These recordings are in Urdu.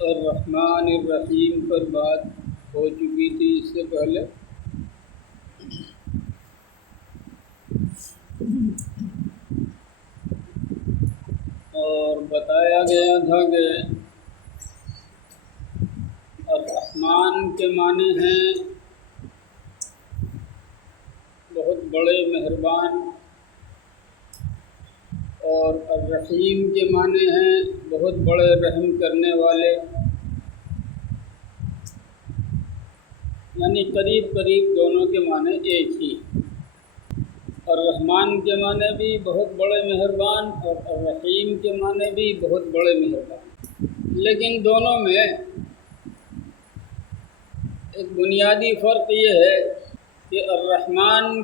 الرحمن الرحیم پر بات ہو چکی تھی اس سے پہلے۔ اور بتایا گیا تھا کہ الرحمن کے معنی ہیں بہت بڑے مہربان، اور الرحیم کے معنی ہیں بہت بڑے رحم کرنے والے، یعنی قریب قریب دونوں کے معنی ایک ہی۔ الرحمن کے معنی بھی بہت بڑے مہربان اور الرحیم کے معنی بھی بہت بڑے مہربان، لیکن دونوں میں ایک بنیادی فرق یہ ہے کہ الرحمن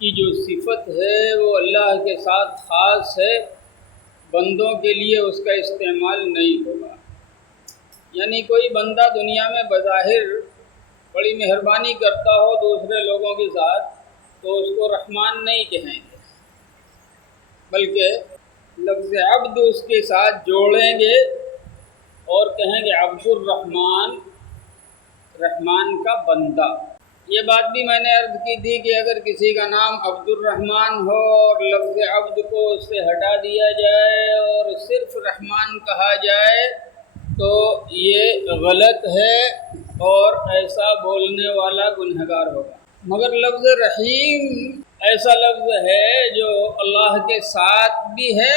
کی جو صفت ہے وہ اللہ کے ساتھ خاص ہے، بندوں کے لیے اس کا استعمال نہیں ہوگا۔ یعنی کوئی بندہ دنیا میں بظاہر بڑی مہربانی کرتا ہو دوسرے لوگوں کے ساتھ تو اس کو رحمان نہیں کہیں گے، بلکہ لفظ عبد اس کے ساتھ جوڑیں گے اور کہیں گے عبد الرحمن، رحمان کا بندہ۔ یہ بات بھی میں نے عرض کی تھی کہ اگر کسی کا نام عبد الرحمن ہو اور لفظ عبد کو اس سے ہٹا دیا جائے اور صرف رحمان کہا جائے تو یہ غلط ہے اور ایسا بولنے والا گنہگار ہوگا۔ مگر لفظ رحیم ایسا لفظ ہے جو اللہ کے ساتھ بھی ہے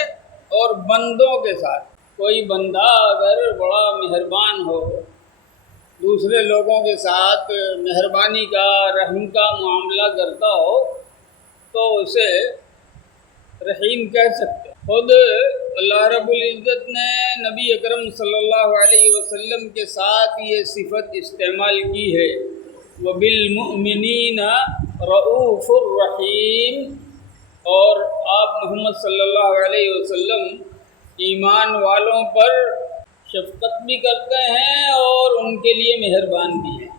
اور بندوں کے ساتھ۔ کوئی بندہ اگر بڑا مہربان ہو، دوسرے لوگوں کے ساتھ مہربانی کا، رحم کا معاملہ کرتا ہو تو اسے رحیم کہہ سکتے ہیں۔ خود اللہ رب العزت نے نبی اکرم صلی اللہ علیہ وسلم کے ساتھ یہ صفت استعمال کی ہے، وَبِالْمُؤْمِنِينَ رَءُوفٌ الرحیم، اور آپ محمد صلی اللہ علیہ وسلم ایمان والوں پر شفقت بھی کرتے ہیں اور ان کے لیے مہربان بھی ہیں۔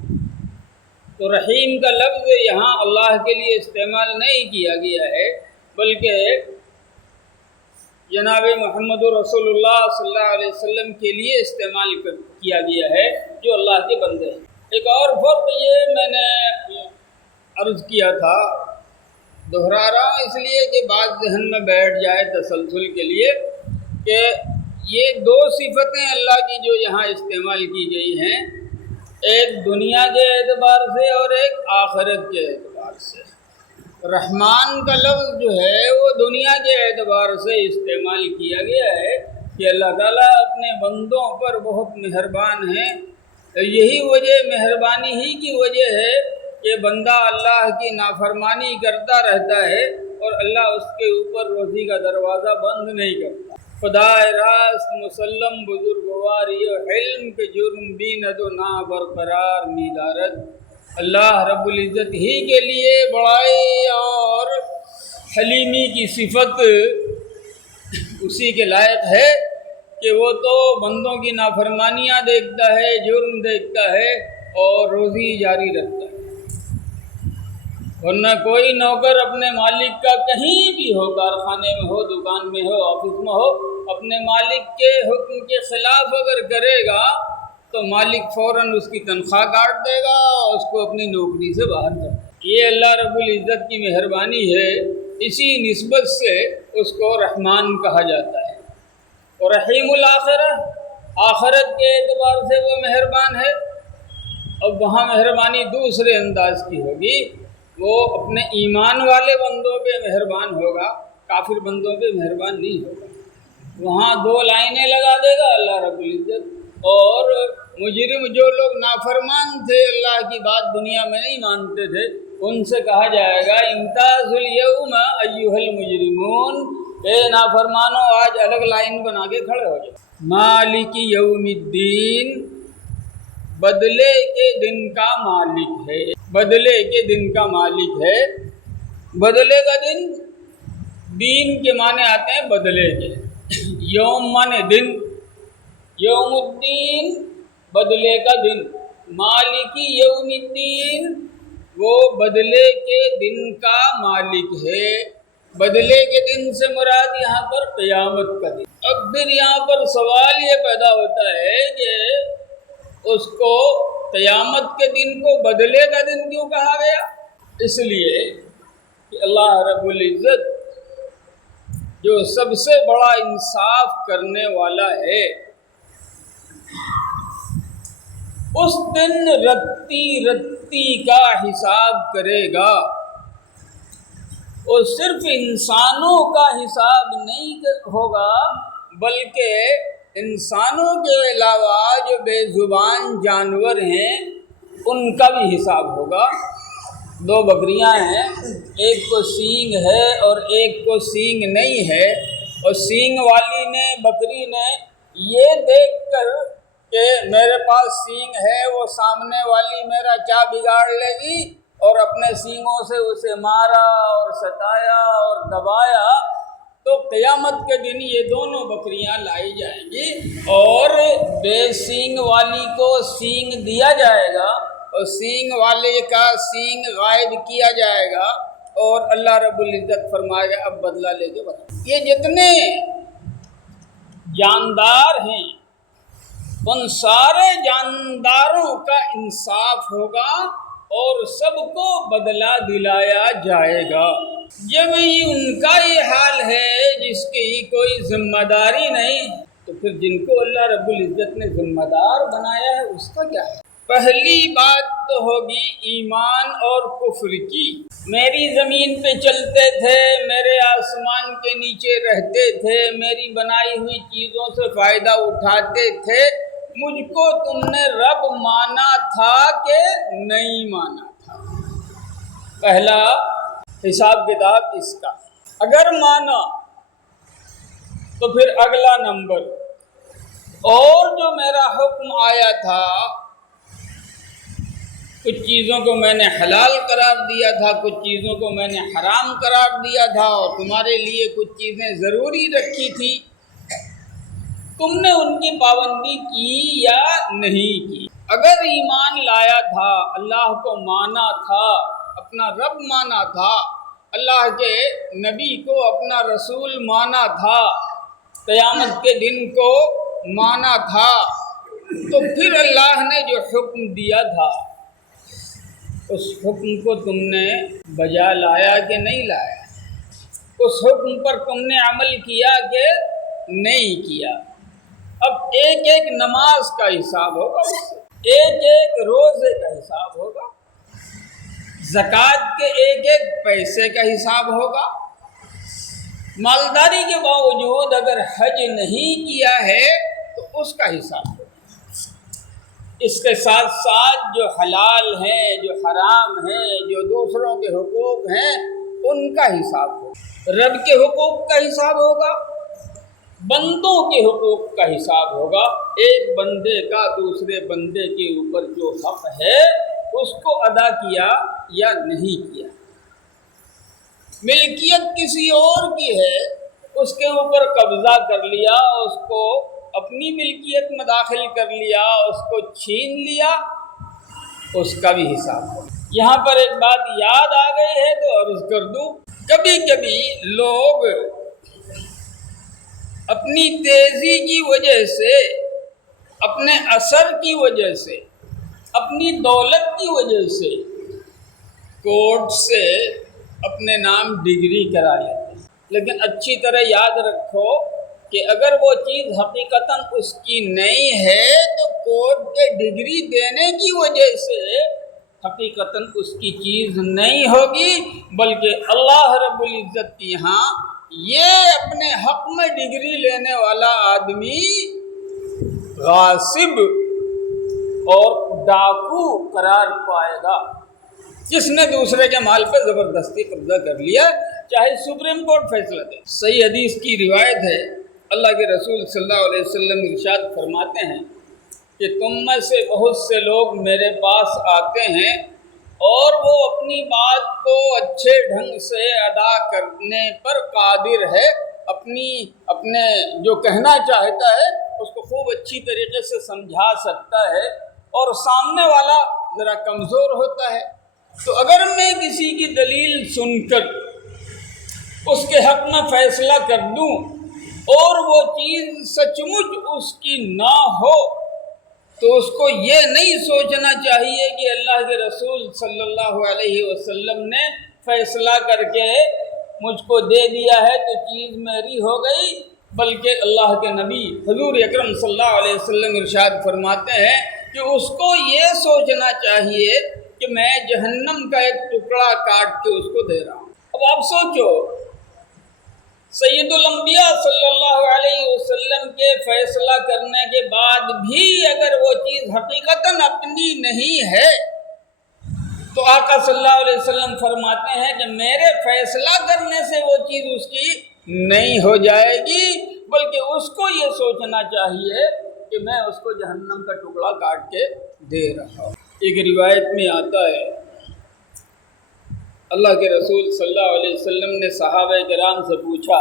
تو رحیم کا لفظ یہاں اللہ کے لیے استعمال نہیں کیا گیا ہے، بلکہ جناب محمد رسول اللہ صلی اللہ علیہ وسلم کے لیے استعمال کیا گیا ہے جو اللہ کے بندے ہیں۔ ایک اور فرق یہ میں نے عرض کیا تھا، دہرا رہا ہوں اس لیے کہ بات ذہن میں بیٹھ جائے تسلسل کے لیے، کہ یہ دو صفتیں اللہ کی جو یہاں استعمال کی گئی ہیں، ایک دنیا کے اعتبار سے اور ایک آخرت کے اعتبار سے۔ رحمان کا لفظ جو ہے وہ دنیا کے اعتبار سے استعمال کیا گیا ہے کہ اللہ تعالیٰ اپنے بندوں پر بہت مہربان ہیں۔ یہی وجہ، مہربانی ہی کی وجہ ہے کہ بندہ اللہ کی نافرمانی کرتا رہتا ہے اور اللہ اس کے اوپر روزی کا دروازہ بند نہیں کرتا۔ خدا راست مسلم بزرگواری حلم کے جرم بھی نہ تو نا برقرار میدارت۔ اللہ رب العزت ہی کے لیے بڑائی اور حلیمی کی صفت اسی کے لائق ہے کہ وہ تو بندوں کی نافرمانیاں دیکھتا ہے، جرم دیکھتا ہے اور روزی جاری رکھتا ہے۔ ورنہ کوئی نوکر اپنے مالک کا کہیں بھی ہو، کارخانے میں ہو، دکان میں ہو، آفس میں ہو، اپنے مالک کے حکم کے خلاف اگر کرے گا تو مالک فوراً اس کی تنخواہ کاٹ دے گا اور اس کو اپنی نوکری سے باہر کر دے گا۔ یہ اللہ رب العزت کی مہربانی ہے، اسی نسبت سے اس کو رحمان کہا جاتا ہے۔ اور رحیم الآخرہ، آخرت کے اعتبار سے وہ مہربان ہے، اب وہاں مہربانی دوسرے انداز کی ہوگی، وہ اپنے ایمان والے بندوں پہ مہربان ہوگا، کافر بندوں پہ مہربان نہیں ہوگا۔ وہاں دو لائنیں لگا دے گا اللہ رب العزت، اور مجرم جو لوگ نافرمان تھے، اللہ کی بات دنیا میں نہیں مانتے تھے، ان سے کہا جائے گا امتازوا اليوم ایھا المجرمون، اے نافرمانوں آج الگ لائن بنا کے کھڑے ہو جاؤ۔ مالک یوم الدین، بدلے کے دن کا مالک ہے، بدلے کے دن کا مالک ہے۔ بدلے کا دن، دین کے معنی آتے ہیں بدلے کے، یوم مانے دن، یوم الدین بدلے کا دن، مالکی یوم الدین وہ بدلے کے دن کا مالک ہے۔ بدلے کے دن سے مراد یہاں پر قیامت کا دن۔ اب پھر یہاں پر سوال یہ پیدا ہوتا ہے کہ اس کو قیامت کے دن کو بدلے کا دن کیوں کہا گیا؟ اس لیے کہ اللہ رب العزت جو سب سے بڑا انصاف کرنے والا ہے، اس دن رتی رتی کا حساب کرے گا، اور صرف انسانوں کا حساب نہیں ہوگا بلکہ انسانوں کے علاوہ جو بے زبان جانور ہیں ان کا بھی حساب ہوگا۔ 2 بکریاں ہیں، ایک کو سینگ ہے اور ایک کو سینگ نہیں ہے، اور سینگ والی نے، بکری نے یہ دیکھ کر کہ میرے پاس سینگ ہے، وہ سامنے والی میرا کیا بگاڑ لے گی، اور اپنے سینگوں سے اسے مارا اور ستایا اور دبایا، تو قیامت کے دن یہ دونوں بکریاں لائی جائیں گی اور بے سینگ والی کو سینگ دیا جائے گا اور سینگ والے کا سینگ غائب کیا جائے گا، اور اللہ رب العزت فرمائے گا اب بدلہ لے کے بتا۔ یہ جتنے جاندار ہیں ان سارے جانداروں کا انصاف ہوگا اور سب کو بدلہ دلایا جائے گا۔ جب ان کا یہ حال ہے جس کی کوئی ذمہ داری نہیں، تو پھر جن کو اللہ رب العزت نے ذمہ دار بنایا ہے اس کا کیا ہے؟ پہلی بات تو ہوگی ایمان اور کفر کی۔ میری زمین پہ چلتے تھے، میرے آسمان کے نیچے رہتے تھے، میری بنائی ہوئی چیزوں سے فائدہ اٹھاتے تھے، مجھ کو تم نے رب مانا تھا کہ نہیں مانا تھا؟ پہلا حساب کتاب اس کا، اگر مانا تو پھر اگلا نمبر، اور جو میرا حکم آیا تھا، کچھ چیزوں کو میں نے حلال قرار دیا تھا، کچھ چیزوں کو میں نے حرام قرار دیا تھا، اور تمہارے لیے کچھ چیزیں ضروری رکھی تھی، تم نے ان کی پابندی کی یا نہیں کی؟ اگر ایمان لایا تھا، اللہ کو مانا تھا، اپنا رب مانا تھا، اللہ کے نبی کو اپنا رسول مانا تھا، قیامت کے دن کو مانا تھا، تو پھر اللہ نے جو حکم دیا تھا اس حکم کو تم نے بجا لایا کہ نہیں لایا؟ اس حکم پر تم نے عمل کیا کہ نہیں کیا؟ اب ایک ایک نماز کا حساب ہوگا، اس سے ایک ایک روزے کا حساب ہوگا، زکوٰۃ کے ایک ایک پیسے کا حساب ہوگا، مالداری کے باوجود اگر حج نہیں کیا ہے تو اس کا حساب ہوگا۔ اس کے ساتھ ساتھ جو حلال ہیں، جو حرام ہیں، جو دوسروں کے حقوق ہیں، ان کا حساب ہوگا۔ رب کے حقوق کا حساب ہوگا، بندوں کے حقوق کا حساب ہوگا، ایک بندے کا دوسرے بندے کے اوپر جو حق ہے اس کو ادا کیا یا نہیں کیا۔ ملکیت کسی اور کی ہے، اس کے اوپر قبضہ کر لیا، اس کو اپنی ملکیت میں داخل کر لیا، اس کو چھین لیا، اس کا بھی حساب ہوگا۔ یہاں پر ایک بات یاد آ گئی ہے تو عرض کر دوں، کبھی کبھی لوگ اپنی تیزی کی وجہ سے، اپنے اثر کی وجہ سے، اپنی دولت کی وجہ سے کورٹ سے اپنے نام ڈگری کرا لیتے ہیں، لیکن اچھی طرح یاد رکھو کہ اگر وہ چیز حقیقتاً اس کی نہیں ہے تو کورٹ کے ڈگری دینے کی وجہ سے حقیقتاً اس کی چیز نہیں ہوگی، بلکہ اللہ رب العزت کی یہاں یہ اپنے حق میں ڈگری لینے والا آدمی غاصب اور ڈاکو قرار پائے گا، جس نے دوسرے کے مال پہ زبردستی قبضہ کر لیا، چاہے سپریم کورٹ فیصلہ دے۔ صحیح حدیث کی روایت ہے، اللہ کے رسول صلی اللہ علیہ وسلم ارشاد فرماتے ہیں کہ تم میں سے بہت سے لوگ میرے پاس آتے ہیں اور وہ اپنی بات کو اچھے ڈھنگ سے ادا کرنے پر قادر ہے، اپنے جو کہنا چاہتا ہے اس کو خوب اچھی طریقے سے سمجھا سکتا ہے، اور سامنے والا ذرا کمزور ہوتا ہے، تو اگر میں کسی کی دلیل سن کر اس کے حق میں فیصلہ کر دوں اور وہ چیز سچ مچ اس کی نہ ہو تو اس کو یہ نہیں سوچنا چاہیے کہ اللہ کے رسول صلی اللہ علیہ وسلم نے فیصلہ کر کے مجھ کو دے دیا ہے تو چیز میری ہو گئی، بلکہ اللہ کے نبی حضور اکرم صلی اللہ علیہ وسلم ارشاد فرماتے ہیں کہ اس کو یہ سوچنا چاہیے کہ میں جہنم کا ایک ٹکڑا کاٹ کے اس کو دے رہا ہوں۔ اب آپ سوچو، سید الانبیاء صلی اللہ علیہ وسلم کے فیصلہ کرنے کے بعد بھی اگر وہ چیز حقیقتاً اپنی نہیں ہے تو آقا صلی اللہ علیہ وسلم فرماتے ہیں کہ میرے فیصلہ کرنے سے وہ چیز اس کی نہیں ہو جائے گی، بلکہ اس کو یہ سوچنا چاہیے کہ میں اس کو جہنم کا ٹکڑا کاٹ کے دے رہا ہوں۔ ایک روایت میں آتا ہے اللہ کے رسول صلی اللہ علیہ وسلم نے صحابہ کرام سے پوچھا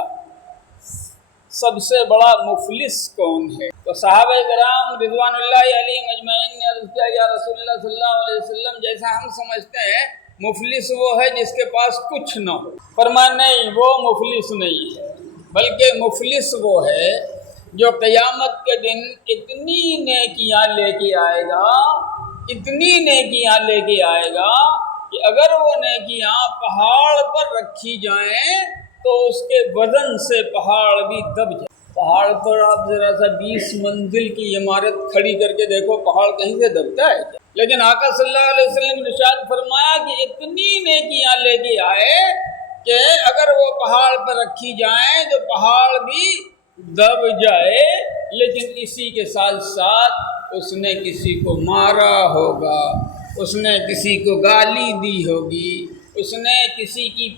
سب سے بڑا مفلس کون ہے؟ تو صحابہ کرام رضوان اللہ علیہ مجمعین نے عرض کیا یا رسول اللہ صلی اللہ علیہ وسلم جیسا ہم سمجھتے ہیں مفلس وہ ہے جس کے پاس کچھ نہ ہو۔ فرمایا نہیں، وہ مفلس نہیں ہے، بلکہ مفلس وہ ہے جو قیامت کے دن اتنی نیکیاں لے کے آئے گا، اتنی نیکیاں لے کے آئے گا کہ اگر وہ نیکیاں پہاڑ پر رکھی جائیں تو اس کے وزن سے پہاڑ بھی دب جائے۔ پہاڑ پر آپ ذرا سا 20 منزل کی عمارت کھڑی کر کے دیکھو، پہاڑ کہیں سے دبتا ہے کیا؟ لیکن آقا صلی اللہ علیہ وسلم نے ارشاد فرمایا کہ اتنی نیکیاں لے کے آئے کہ اگر وہ پہاڑ پر رکھی جائیں تو پہاڑ بھی دب جائے، لیکن اسی کے ساتھ ساتھ اس نے کسی کو مارا ہوگا، اس نے کسی کو گالی دی ہوگی، اس نے کسی کی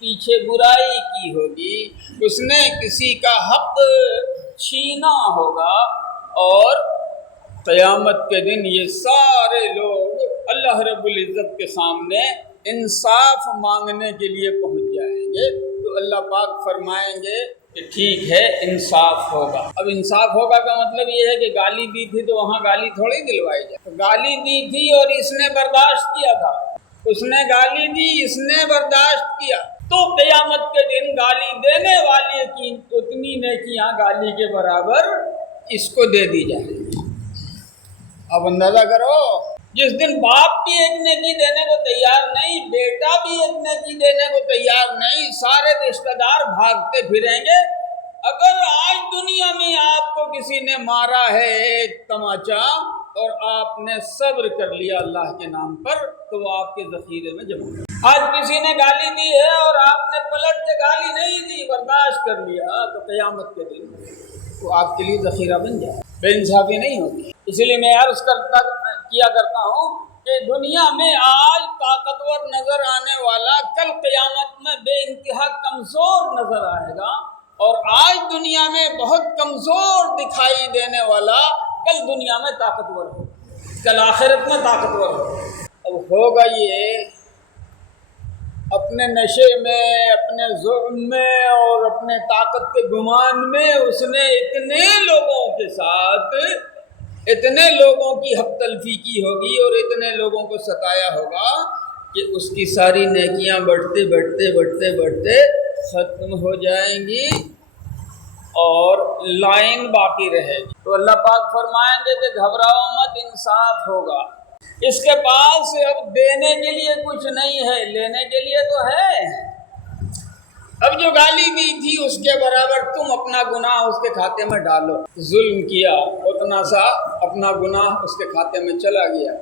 پیچھے برائی کی ہوگی، اس نے کسی کا حق چھینا ہوگا، اور قیامت کے دن یہ سارے لوگ اللہ رب العزت کے سامنے انصاف مانگنے کے لیے پہنچ جائیں گے۔ تو اللہ پاک فرمائیں گے کہ ٹھیک ہے انصاف ہوگا۔ اب انصاف ہوگا کا مطلب یہ ہے کہ گالی دی تھی تو وہاں گالی تھوڑی دلوائی جائے، گالی دی تھی اور اس نے برداشت کیا تھا، اس نے گالی دی، اس نے برداشت کیا، تو قیامت کے دن گالی دینے والے کی اتنی نیکیاں گالی کے برابر اس کو دے دی جائیں گی۔ اب اندازہ کرو، جس دن باپ بھی ایک نیکی دینے کو تیار نہیں، بیٹا بھی ایک نیکی دینے کو تیار نہیں، سارے رشتہ دار بھاگتے پھریں گے۔ اگر آج دنیا میں آپ کو کسی نے مارا ہے ایک تماچا اور آپ نے صبر کر لیا اللہ کے نام پر تو وہ آپ کے ذخیرے میں جمع ہے۔ آج کسی نے گالی دی ہے اور آپ نے پلٹ کے گالی نہیں دی، برداشت کر لیا، تو قیامت کے دن وہ آپ کے لیے ذخیرہ بن جائے، بے انصافی نہیں ہوگی۔ اس لیے میں عرض کیا کرتا ہوں کہ دنیا میں آج طاقتور نظر آنے والا کل قیامت میں بے انتہا کمزور نظر آئے گا، اور آج دنیا میں بہت کمزور دکھائی دینے والا کل دنیا میں طاقتور ہو، کل آخرت میں طاقتور ہو۔ اب ہوگا یہ اپنے نشے میں، اپنے ظلم میں اور اپنے طاقت کے گمان میں اس نے اتنے لوگوں کے ساتھ اتنے لوگوں کی حق تلفی کی ہوگی اور اتنے لوگوں کو ستایا ہوگا کہ اس کی ساری نیکیاں بڑھتے بڑھتے بڑھتے بڑھتے ختم ہو جائیں گی اور لائن باقی رہے گی۔ تو اللہ پاک فرمائیں گے کہ گھبراؤ مت، انصاف ہوگا۔ اس کے پاس اب دینے کے لیے کچھ نہیں ہے، لینے کے لیے تو ہے۔ اب جو گالی دی تھی اس کے برابر تم اپنا گناہ اس کے کھاتے میں ڈالو، ظلم کیا اتنا سا اپنا گناہ اس کے کھاتے میں چلا گیا،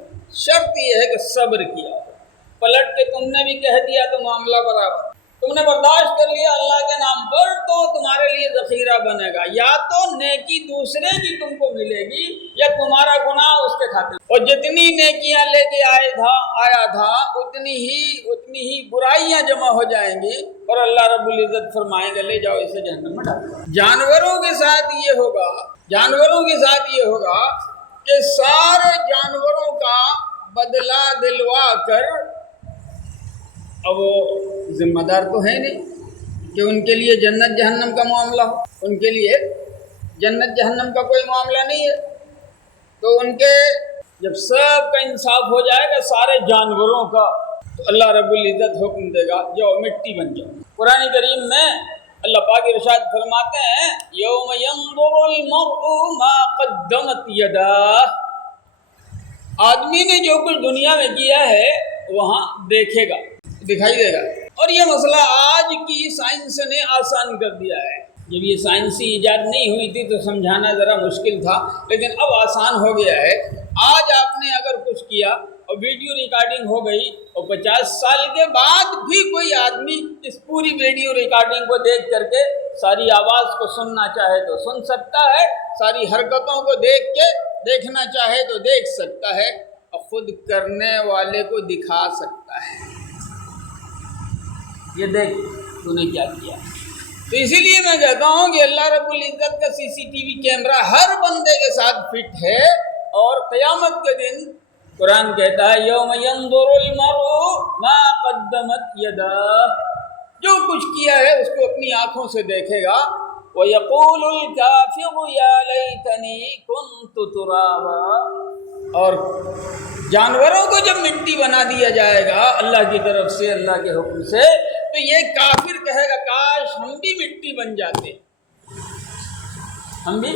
شرط یہ ہے کہ صبر کیا، پلٹ کے تم نے بھی کہہ دیا تو معاملہ برابر، تم نے برداشت کر لیا اللہ کے نام پر تو تمہارے لیے ذخیرہ بنے گا، یا تو نیکی دوسرے کی تم کو ملے گی یا تمہارا گناہ اس کے کھاتے میں، اور جتنی نیکیاں لے کے آیا تھا اتنی ہی برائیاں جمع ہو جائیں گی، اور اللہ رب العزت فرمائیں گے لے جاؤ اسے جہنم میں ڈال دو۔ جانوروں کے ساتھ یہ ہوگا کہ سارے جانوروں کا بدلہ دلوا کر، اب وہ ذمہ دار تو ہے نہیں کہ ان کے لیے جنت جہنم کا معاملہ ہو، ان کے لیے جنت جہنم کا کوئی معاملہ نہیں ہے، تو ان کے جب سب کا انصاف ہو جائے گا سارے جانوروں کا، تو اللہ رب العزت حکم دے گا جاؤ مٹی بن جاؤ۔ قرآن کریم میں اللہ پاک ارشاد فرماتے ہیں یوم ینظر المرء ما قدمت یداہ، آدمی نے جو کچھ دنیا میں کیا ہے وہاں دیکھے گا، دکھائی دے گا۔ اور یہ مسئلہ آج کی سائنس نے آسان کر دیا ہے۔ جب یہ سائنسی ایجاد نہیں ہوئی تھی تو سمجھانا ذرا مشکل تھا، لیکن اب آسان ہو گیا ہے۔ آج آپ نے اگر کچھ کیا اور ویڈیو ریکارڈنگ ہو گئی اور 50 سال کے بعد بھی کوئی آدمی اس پوری ویڈیو ریکارڈنگ کو دیکھ کر کے ساری آواز کو سننا چاہے تو سن سکتا ہے، ساری حرکتوں کو دیکھنا چاہے تو دیکھ سکتا ہے، اور خود کرنے والے کو دکھا سکتا ہے، یہ دیکھ تو نے کیا کیا۔ تو اسی لیے میں کہتا ہوں کہ اللہ رب العزت کا CCTV کیمرہ ہر بندے کے ساتھ فٹ ہے، اور قیامت کے دن قرآن کہتا ہے یوم ینظر المرء ما قدمت یداہ، جو کچھ کیا ہے اس کو اپنی آنکھوں سے دیکھے گا۔ وَيَقُولُ الْكَافِرُ يَا لَيْتَنِي كُنْتُ تُرَابًا، اور جانوروں کو جب مٹی بنا دیا جائے گا اللہ کی طرف سے، اللہ کے حکم سے، تو یہ کافر کہے گا کاش ہم بھی مٹی بن جاتے، ہم بھی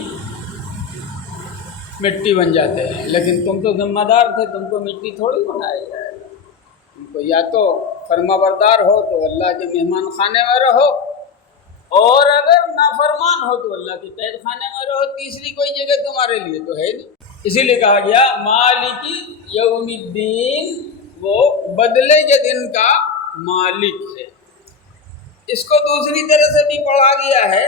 مٹی بن جاتے ہیں۔ لیکن تم تو ذمہ دار تھے، تم کو مٹی تھوڑی بنایا جائے گا، تم کو یا تو فرما بردار ہو تو اللہ کے مہمان خانے میں رہو، اور اگر نافرمان ہو تو اللہ کے قید خانے میں رہو، تیسری کوئی جگہ تمہارے لیے تو ہے نہیں۔ اسی لیے کہا گیا مالکی یوم الدین، وہ بدلے کے دن کا مالک ہے۔ اس کو دوسری طرح سے بھی پڑھا گیا ہے،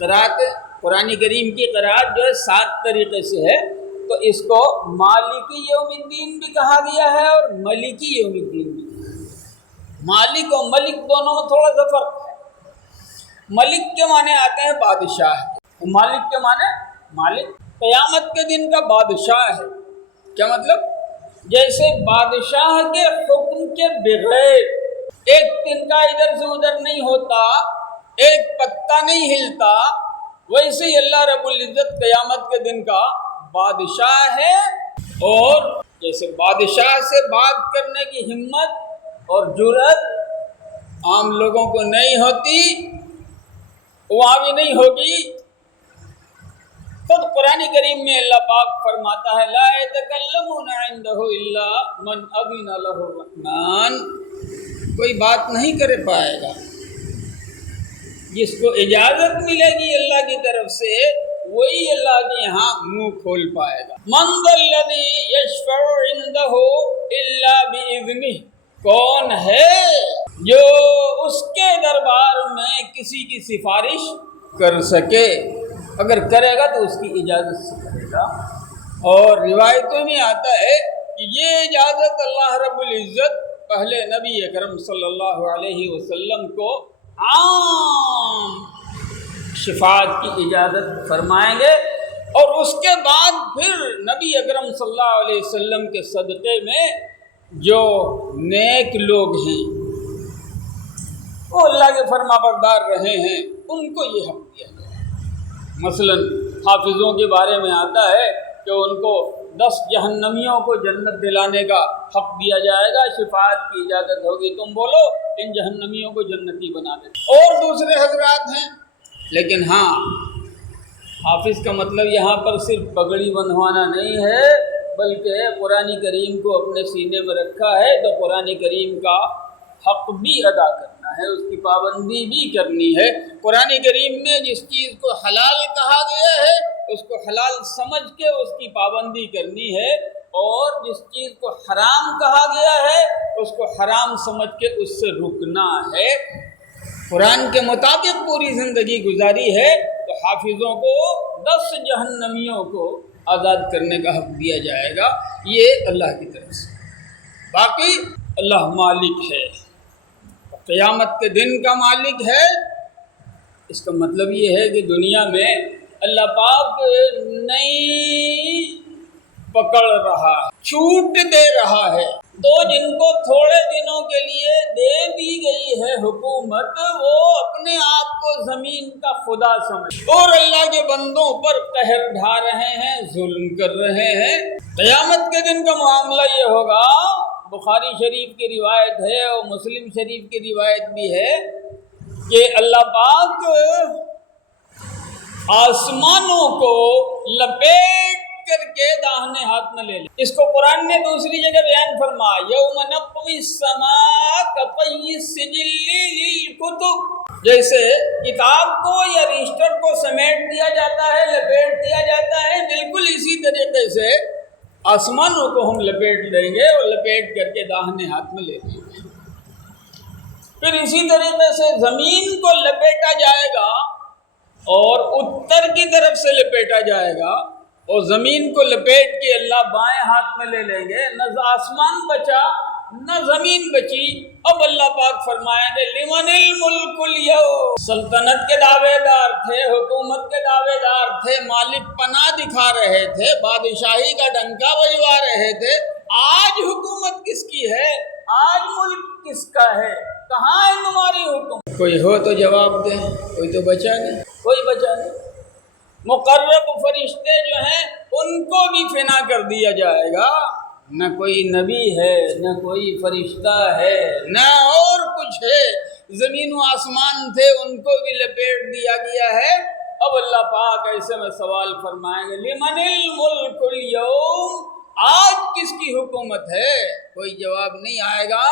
قرأت قرآن کریم کی قرأت جو ہے 7 طریقے سے ہے، تو اس کو مالکی یوم الدین بھی کہا گیا ہے اور ملکی یوم الدین بھی کہا گیا ہے۔ مالک اور ملک دونوں میں تھوڑا سا فرق ہے۔ ملک کے معنی آتے ہیں بادشاہ، مالک کے معنی مالک، قیامت کے دن کا بادشاہ ہے۔ کیا مطلب؟ جیسے بادشاہ کے حکم کے بغیر ایک تنکا ادھر سے ادھر نہیں ہوتا، ایک پتا نہیں ہلتا، ویسے ہی اللہ رب العزت قیامت کے دن کا بادشاہ ہے۔ اور جیسے بادشاہ سے بات کرنے کی ہمت اور جرأت عام لوگوں کو نہیں ہوتی، وہاں بھی نہیں ہوگی۔ خود قرآن کریم میں اللہ پاک فرماتا ہے لا يتکلمون عنده الا من اذن له الرحمن، کوئی بات نہیں کر پائے گا، جس کو اجازت ملے گی اللہ کی طرف سے وہی اللہ کے یہاں منہ کھول پائے گا۔ من ذا الذی یشفع عنده الا باذنہ، کون ہے جو اس کے دربار میں کسی کی سفارش کر سکے، اگر کرے گا تو اس کی اجازت سے کرے گا۔ اور روایتوں میں آتا ہے کہ یہ اجازت اللہ رب العزت پہلے نبی اکرم صلی اللہ علیہ وسلم کو عام شفاعت کی اجازت فرمائیں گے، اور اس کے بعد پھر نبی اکرم صلی اللہ علیہ وسلم کے صدقے میں جو نیک لوگ ہیں، وہ اللہ کے فرما بردار رہے ہیں، ان کو یہ حق دیا گیا۔ مثلا حافظوں کے بارے میں آتا ہے کہ ان کو 10 جہنمیوں کو جنت دلانے کا حق دیا جائے گا، شفاعت کی اجازت ہوگی، تم بولو ان جہنمیوں کو جنتی بنا دے۔ اور دوسرے حضرات ہیں، لیکن ہاں حافظ کا مطلب یہاں پر صرف پگڑی بندھوانا نہیں ہے، بلکہ قرآن کریم کو اپنے سینے میں رکھا ہے تو قرآن کریم کا حق بھی ادا کرنا ہے، اس کی پابندی بھی کرنی ہے۔ قرآن کریم میں جس چیز کو حلال کہا گیا ہے اس کو حلال سمجھ کے اس کی پابندی کرنی ہے، اور جس چیز کو حرام کہا گیا ہے اس کو حرام سمجھ کے اس سے رکنا ہے۔ قرآن کے مطابق پوری زندگی گزاری ہے تو حافظوں کو 10 جہنمیوں کو آزاد کرنے کا حق دیا جائے گا، یہ اللہ کی طرف سے۔ باقی اللہ مالک ہے، قیامت کے دن کا مالک ہے۔ اس کا مطلب یہ ہے کہ دنیا میں اللہ پاک نہیں پکڑ رہا ہے، چھوٹ دے رہا ہے، تو جن کو تھوڑے دنوں کے لیے دے دی گئی ہے حکومت، وہ اپنے آپ کو زمین کا خدا سمجھ اور اللہ کے بندوں پر قہر ڈھا رہے ہیں، ظلم کر رہے ہیں۔ قیامت کے دن کا معاملہ یہ ہوگا، بخاری شریف کی روایت ہے اور مسلم شریف کی روایت بھی ہے کہ اللہ پاک آسمانوں کو لپیٹ کر کے داہنے ہاتھ میں لے لیں۔ اس کو قرآن نے دوسری جگہ بیان فرمایا، یوم نطوی السماء کطی السجل للکتب، جیسے کتاب کو یا رجسٹر کو سمیٹ دیا جاتا ہے، لپیٹ دیا جاتا ہے، بالکل اسی طریقے سے آسمانوں کو ہم لپیٹ لیں گے اور لپیٹ کر کے داہنے ہاتھ میں لے لیں گے۔ پھر اسی طریقے سے زمین کو لپیٹا جائے گا اور اتر کی طرف سے لپیٹا جائے گا، اور زمین کو لپیٹ کے اللہ بائیں ہاتھ میں لے لیں گے، نہ آسمان بچا نہ زمین بچی۔ اب اللہ پاک فرمائیں گے لمن الملک اليوم، سلطنت کے دعوے دار تھے، حکومت کے دعوے دار تھے، مالک پناہ دکھا رہے تھے، بادشاہی کا ڈنکا بجوا رہے تھے، آج حکومت کس کی ہے، آج ملک کس کا ہے، کہاں ہے تمہاری حکم؟ کوئی ہو تو جواب دے، کوئی تو بچا نہیں، کوئی بچا نہیں۔ مقرب فرشتے جو ہیں ان کو بھی فنا کر دیا جائے گا، نہ کوئی نبی ہے، نہ کوئی فرشتہ ہے، نہ اور کچھ ہے، زمین و آسمان تھے ان کو بھی لپیٹ دیا گیا ہے۔ اب اللہ پاک ایسے میں سوال فرمائیں گے لمن الملک اليوم، آج کس کی حکومت ہے؟ کوئی جواب نہیں آئے گا،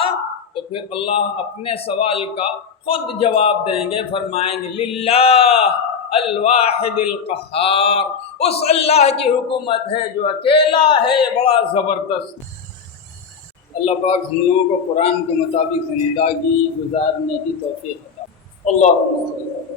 تو پھر اللہ اپنے سوال کا خود جواب دیں گے، فرمائیں گے للہ الواحد القہار، اس اللہ کی حکومت ہے جو اکیلا ہے، بڑا زبردست۔ اللہ پاک ہم لوگوں کو قرآن کے مطابق زندگی گزارنے کی توفیق عطا فرمائے۔ اللہم صل